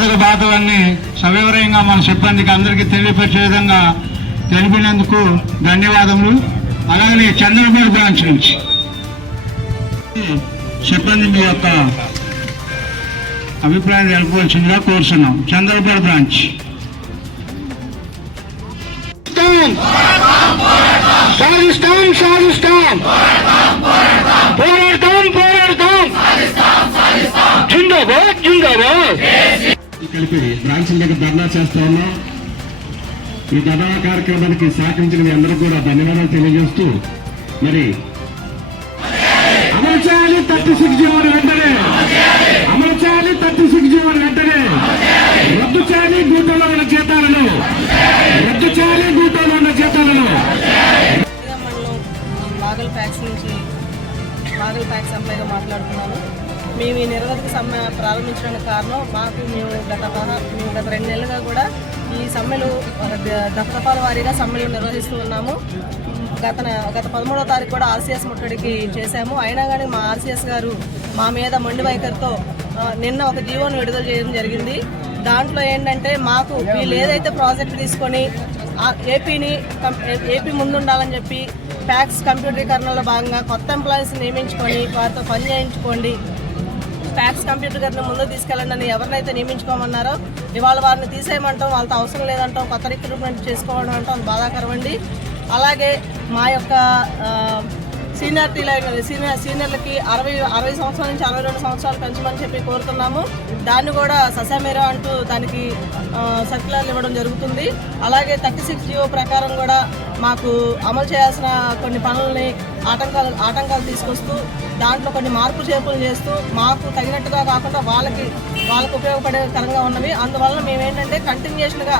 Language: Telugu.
మాదక బాధలన్నీ సవివరంగా మన సిబ్బందికి అందరికీ తెలియపరిచే విధంగా తెలిపినందుకు ధన్యవాదములు. అలాగే చంద్రబాబు బ్రాంచ్ నుంచి సిబ్బంది మీ యొక్క అభిప్రాయం తెలుపవలసిందిగా కోరుతున్నాం. చంద్రబాబు బ్రాంచ్. కలిపి బ్రాంచ్ దగ్గర ధర్నా చేస్తా ఉన్నాం. ఈ ధర్నా కార్యక్రమానికి సహకరించిన మీ అందరూ కూడా ధన్యవాదాలు తెలియజేస్తూ మరి అమలు చేయాలి 36 జీవోలు వెంటనే, అమలు చేయాలి 36 జీవోలు వెంటనే, రద్దు చేయాలి గూటంలో ఉన్న జీతాలను, రద్దు చేయాలి గూటంలో ఉన్న జీతాలను. బాగల్ ప్యాక్స్ నుంచి బాగల్ ప్యాక్స్ ఎంప్లాయ్గా మాట్లాడుతున్నాను. మేము ఈ నిరవధిక సమ్మె ప్రారంభించడానికి కారణం మేము గత 2 నెలలుగా కూడా ఈ సమ్మెలు దఫదఫాల వారీగా సమ్మెలు నిర్వహిస్తూ ఉన్నాము. గత 13వ తారీఖు కూడా ఆర్సీఎస్ ముట్టడికి చేశాము. అయినా కానీ మా ఆర్సీఎస్ గారు మా మీద మొండి వైఖరితో నిన్న ఒక జీవోను విడుదల చేయడం జరిగింది. దాంట్లో ఏంటంటే మాకు వీళ్ళు ఏదైతే ప్రాజెక్ట్ తీసుకొని ఏపీ ముందుండాలని చెప్పి ప్యాక్స్ కంప్యూటరీకరణలో భాగంగా కొత్త ఎంప్లాయీస్ నియమించుకొని వారితో పని చేయించుకోండి, ప్యాక్స్ కంప్యూటరీకరణ ముందు తీసుకెళ్ళండి అని ఎవరినైతే నియమించుకోమన్నారో ఇవాళ వారిని తీసేయమంటాం, వాళ్ళతో అవసరం లేదంటాం, కొత్త రిక్రూట్మెంట్ చేసుకోవడం అంటాం. అది బాధాకరం అండి. అలాగే మా యొక్క సీనియర్లకి 60 సంవత్సరాల నుంచి 62 సంవత్సరాలు పెంచమని చెప్పి కోరుతున్నాము. దాన్ని కూడా ససామేరా అంటూ దానికి సర్క్యులర్లు ఇవ్వడం జరుగుతుంది. అలాగే 36 జీవో ప్రకారం కూడా మాకు అమలు చేయాల్సిన కొన్ని పనులని ఆటంకాలు తీసుకొస్తూ దాంట్లో కొన్ని మార్పు చేర్పులు చేస్తూ మాకు తగినట్టుగా కాకుండా వాళ్ళకి ఉపయోగపడే తరంగా ఉన్నవి. అందువల్ల మేమేంటంటే కంటిన్యూషన్గా